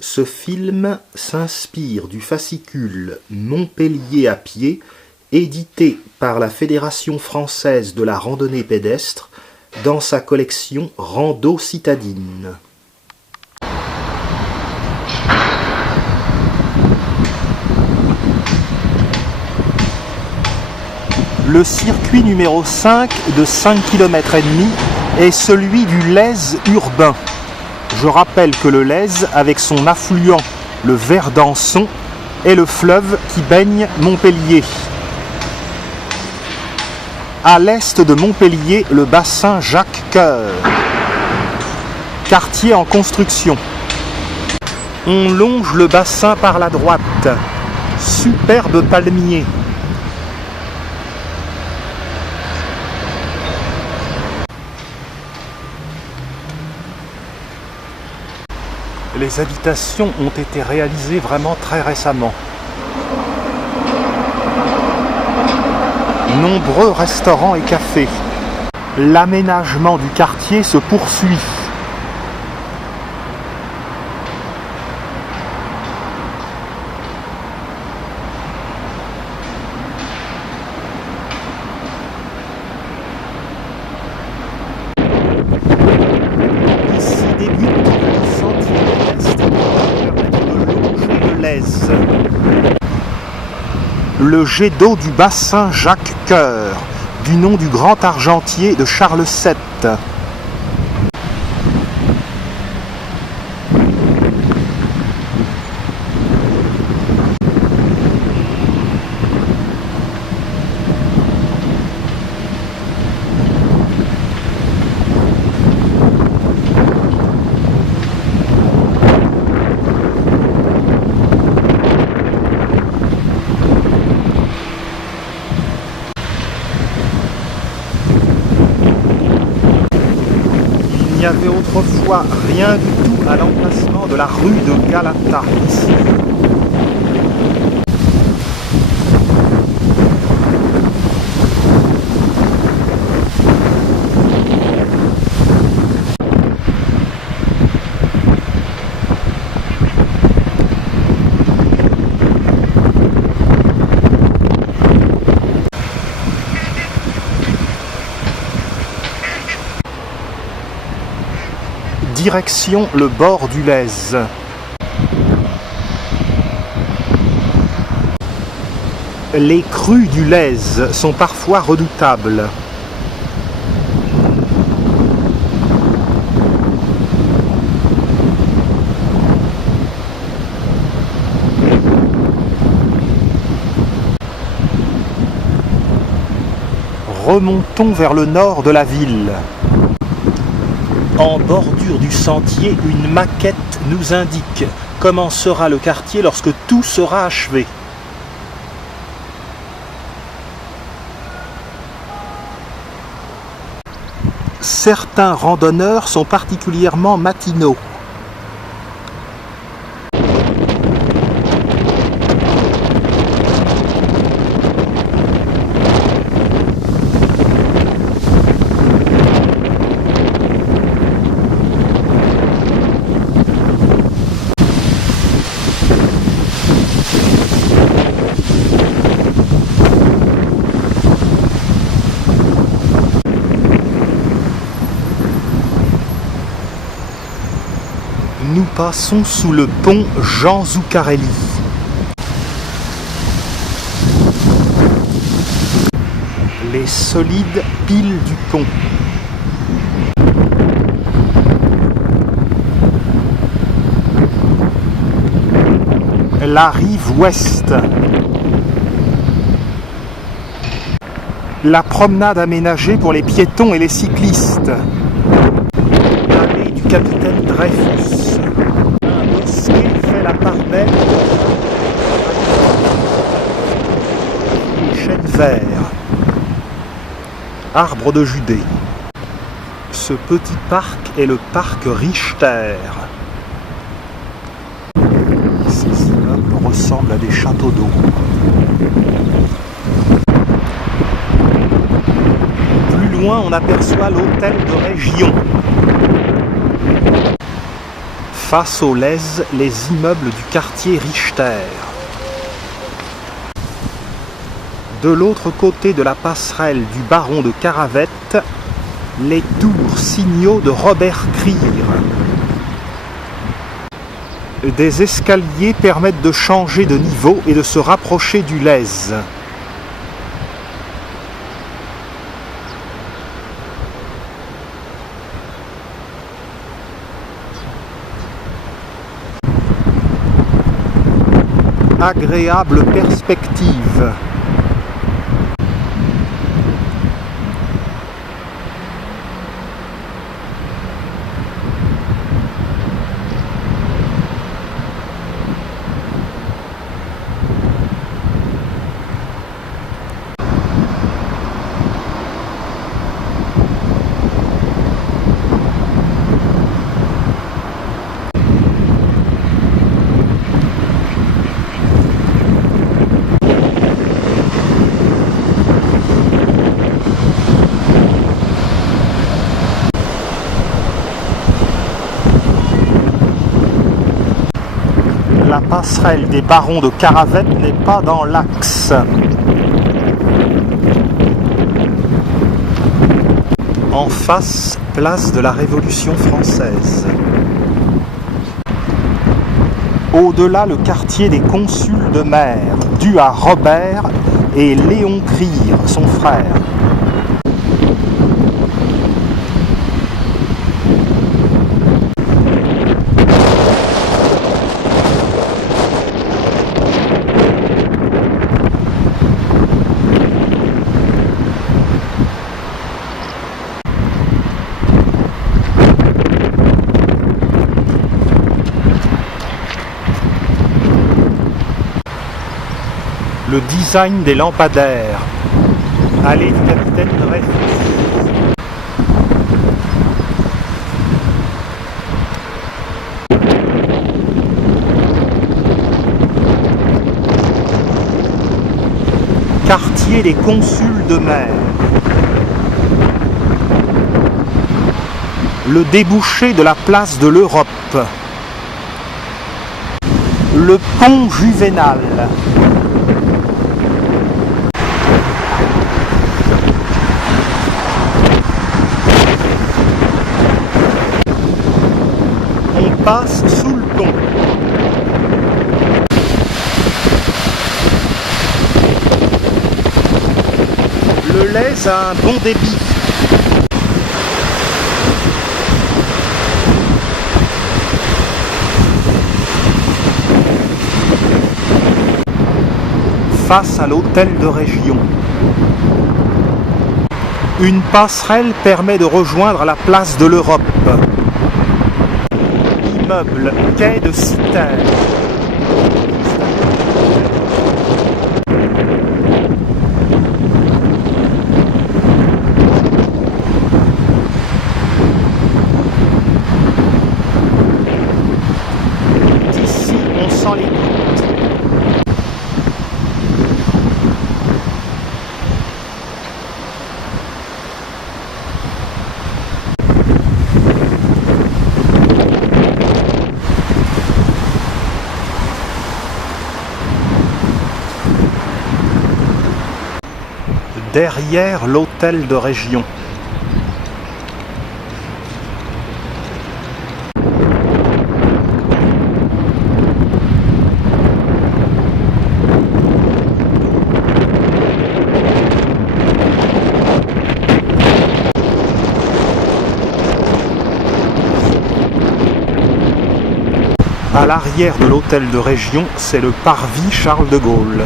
Ce film s'inspire du fascicule Montpellier à pied, édité par la Fédération française de la randonnée pédestre dans sa collection Rando citadine. Le circuit numéro 5 de 5 km et demi est celui du Lez urbain. Je rappelle que le Lez, avec son affluent, le Verdançon, est le fleuve qui baigne Montpellier. À l'est de Montpellier, le bassin Jacques-Cœur, quartier en construction. On longe le bassin par la droite. Superbe palmier. Les habitations ont été réalisées vraiment très récemment. Nombreux restaurants et cafés. L'aménagement du quartier se poursuit. Ici débute le sentier pédestre qui permet de longer le Lez. Le jet d'eau du bassin Jacques-Cœur, du nom du grand argentier de Charles VII. Il n'y avait autrefois rien du tout à l'emplacement de la rue de Galata. Direction le bord du Lez. Les crues du Lez sont parfois redoutables. Remontons vers le nord de la ville. En bordure du sentier, une maquette nous indique comment sera le quartier lorsque tout sera achevé. Certains randonneurs sont particulièrement matinaux. Nous passons sous le pont Jean Zuccarelli. Les solides piles du pont. La rive ouest. La promenade aménagée pour les piétons et les cyclistes. L'allée du capitaine Dreyfus. Un bosquet fait la part belle. Chêne vert. Arbre de Judée. Ce petit parc est le parc Richter. Ces immeubles ressemblent à des châteaux d'eau. Plus loin, on aperçoit l'hôtel de région. Face au Lez, les immeubles du quartier Richter. De l'autre côté de la passerelle du baron de Caravette, les tours signaux de Robert Krier. Des escaliers permettent de changer de niveau et de se rapprocher du Lez. Agréable perspective. La passerelle des barons de Caravette n'est pas dans l'axe. En face, place de la Révolution française. Au-delà, le quartier des consuls de mer, dû à Robert et Léon Krier, son frère. Le design des lampadaires. Allée du capitaine Dreyfus. Quartier des consuls de mer. Le débouché de la place de l'Europe. Le pont Juvénal. On passe sous le pont. Le Lez a un bon débit. Face à l'hôtel de région. Une passerelle permet de rejoindre la place de l'Europe. Immeuble quai de Citerre. D'ici, on sent les gouttes. Derrière l'hôtel de région. À l'arrière de l'hôtel de région, c'est le parvis Charles de Gaulle.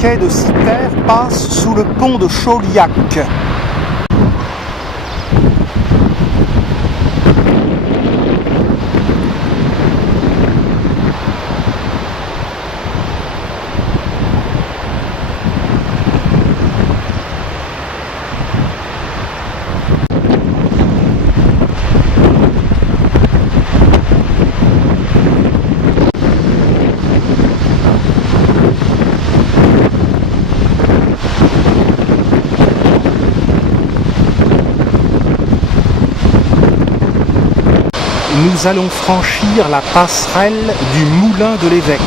quai de Cyper passe sous le pont de Chauliac. Nous allons franchir la passerelle du Moulin de l'Évêque.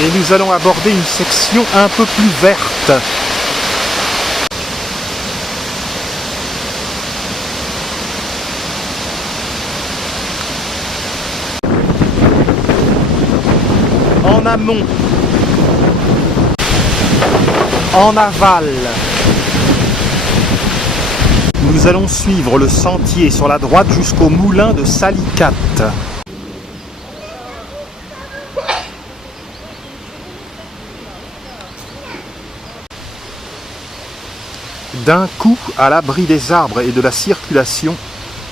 Et nous allons aborder une section un peu plus verte. En amont. En aval, nous allons suivre le sentier sur la droite jusqu'au moulin de Salicate. D'un coup, à l'abri des arbres et de la circulation,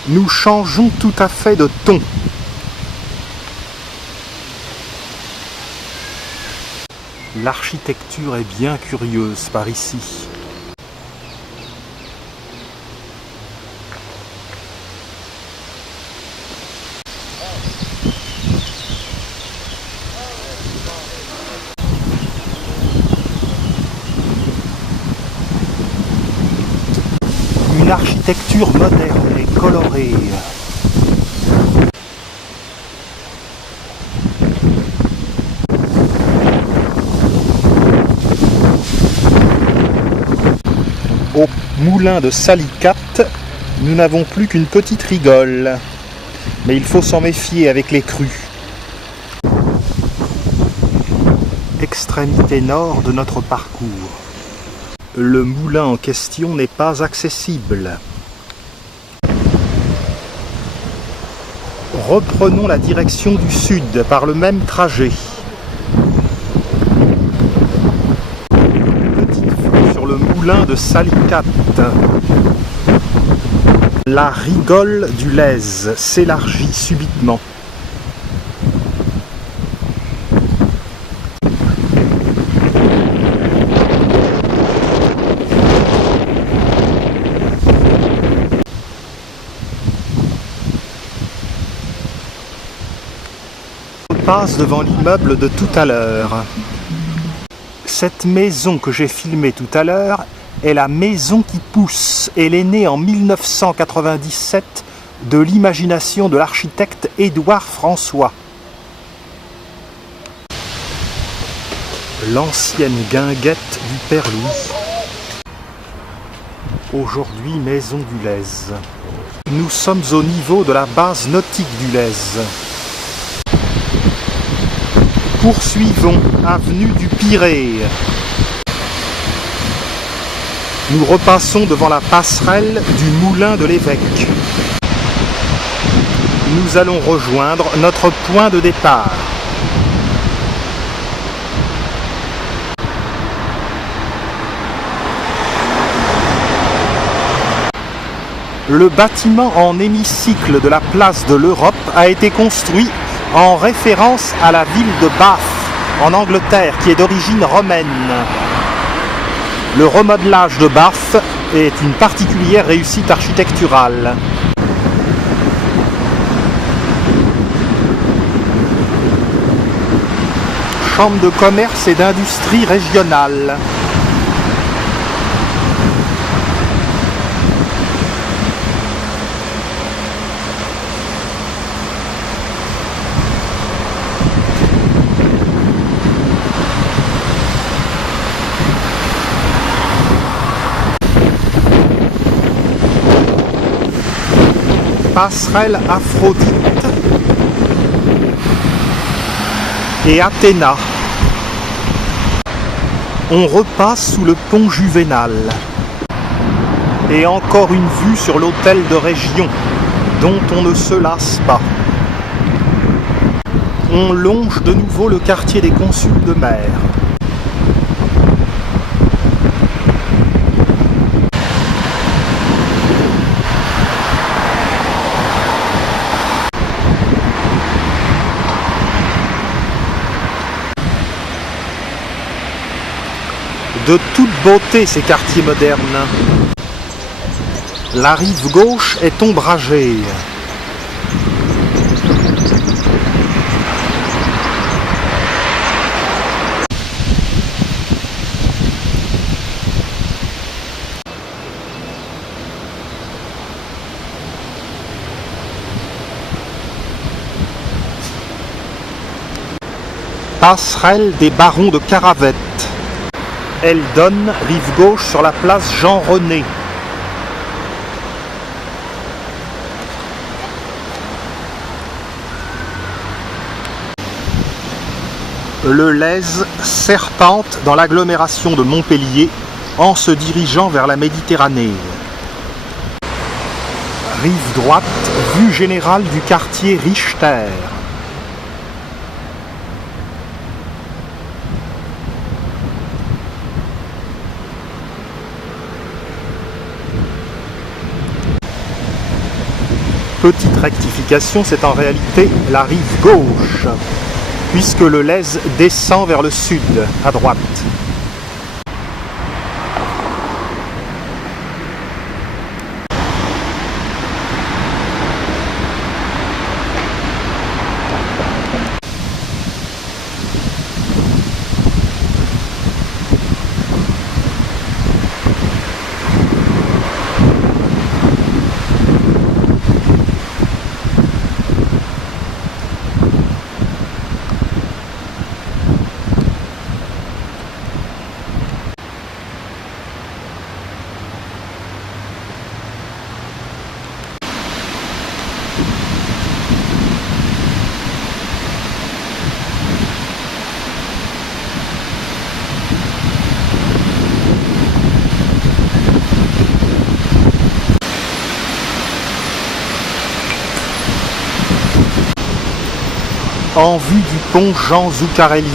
nous changeons tout à fait de ton. L'architecture est bien curieuse par ici. Une architecture moderne et colorée. Au moulin de Salicate, nous n'avons plus qu'une petite rigole. Mais il faut s'en méfier avec les crues. Extrémité nord de notre parcours. Le moulin en question n'est pas accessible. Reprenons la direction du sud par le même trajet. Le moulin de Salicate. La rigole du Lèze s'élargit subitement. On passe devant l'immeuble de tout à l'heure. Cette maison que j'ai filmée tout à l'heure est la maison qui pousse. Elle est née en 1997 de l'imagination de l'architecte Édouard François. L'ancienne guinguette du Père Louis. Aujourd'hui maison du Lèze. Nous sommes au niveau de la base nautique du Lèze. Poursuivons, avenue du Pirée. Nous repassons devant la passerelle du Moulin de l'Évêque. Nous allons rejoindre notre point de départ. Le bâtiment en hémicycle de la place de l'Europe a été construit en référence à la ville de Bath, en Angleterre, qui est d'origine romaine. Le remodelage de Bath est une particulière réussite architecturale. Chambre de commerce et d'industrie régionale. Passerelle Aphrodite et Athéna. On repasse sous le pont Juvénal. Et encore une vue sur l'hôtel de région. dont on ne se lasse pas. On longe de nouveau le quartier des consuls de mer. De toute beauté ces quartiers modernes. La rive gauche est ombragée. Passerelle des barons de Caravette. Elle donne rive gauche sur la place Jean-René. Le Lèze serpente dans l'agglomération de Montpellier en se dirigeant vers la Méditerranée. Rive droite, vue générale du quartier Richter. Petite rectification, c'est en réalité la rive gauche, puisque le Lèze descend vers le sud, à droite. En vue du pont Jean Zuccarelli.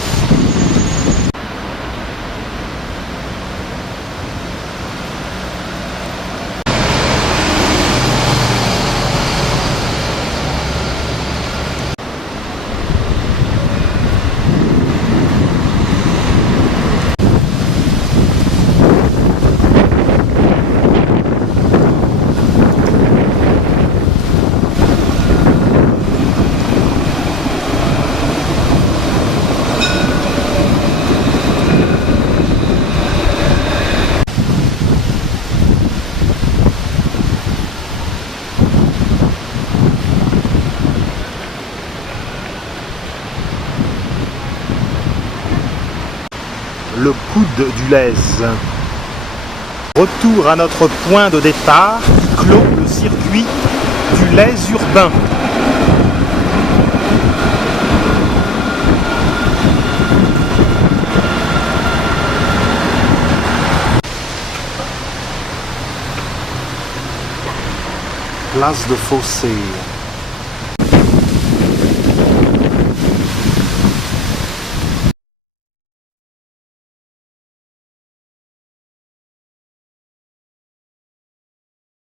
Le coude du Lèze. Retour à notre point de départ qui clôt le circuit du Lèze urbain. Place de Fossé.